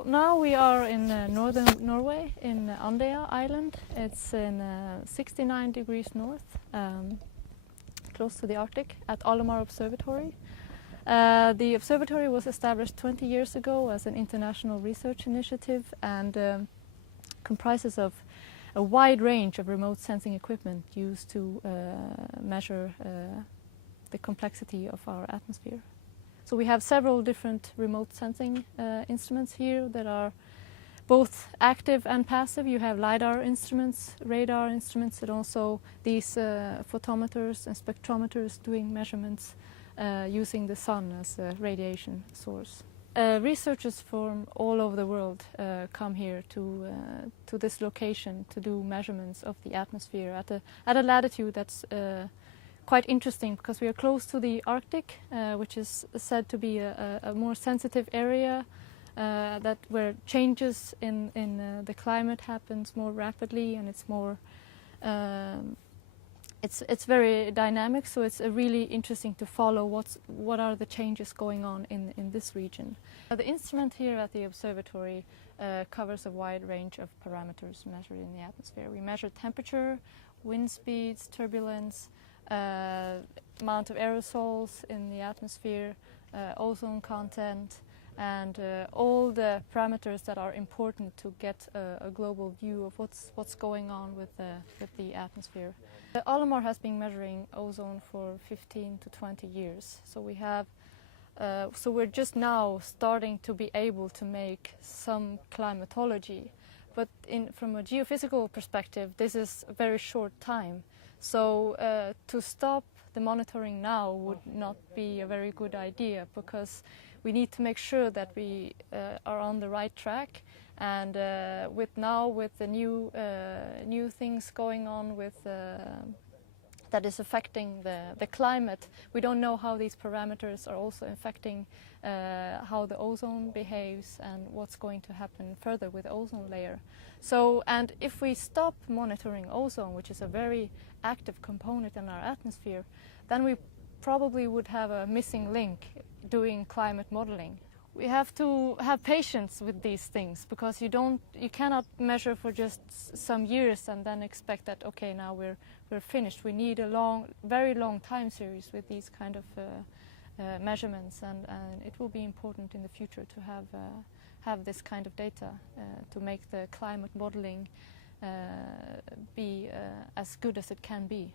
So now we are in northern Norway, in Andøya Island. It's in 69 degrees north, close to the Arctic, at Alomar Observatory. The observatory was established 20 years ago as an international research initiative and comprises of a wide range of remote sensing equipment used to measure the complexity of our atmosphere. So we have several different remote sensing instruments here that are both active and passive. You have LiDAR instruments, radar instruments, and also these photometers and spectrometers doing measurements using the sun as a radiation source. Researchers from all over the world come here to this location to do measurements of the atmosphere at a latitude that's quite interesting, because we are close to the Arctic, which is said to be a more sensitive area, where changes in the climate happens more rapidly, and it's more it's very dynamic. So it's really interesting to follow what are the changes going on in this region. The instrument here at the observatory covers a wide range of parameters measured in the atmosphere. We measure temperature, wind speeds, turbulence, amount of aerosols in the atmosphere, ozone content, and all the parameters that are important to get a global view of what's going on with the atmosphere. Alomar has been measuring ozone for 15 to 20 years, so we're just now starting to be able to make some climatology. But from a geophysical perspective, this is a very short time. So to stop the monitoring now would not be a very good idea, because we need to make sure that we are on the right track. And with the new things going on with that is affecting the climate, we don't know how these parameters are also affecting how the ozone behaves and what's going to happen further with the ozone layer. So, and if we stop monitoring ozone, which is a very active component in our atmosphere, then we probably would have a missing link doing climate modeling. We have to have patience with these things, because you cannot measure for just some years and then expect that, okay, now we're finished. We need a very long time series with these kind of measurements, and it will be important in the future to have this kind of data to make the climate modeling be as good as it can be.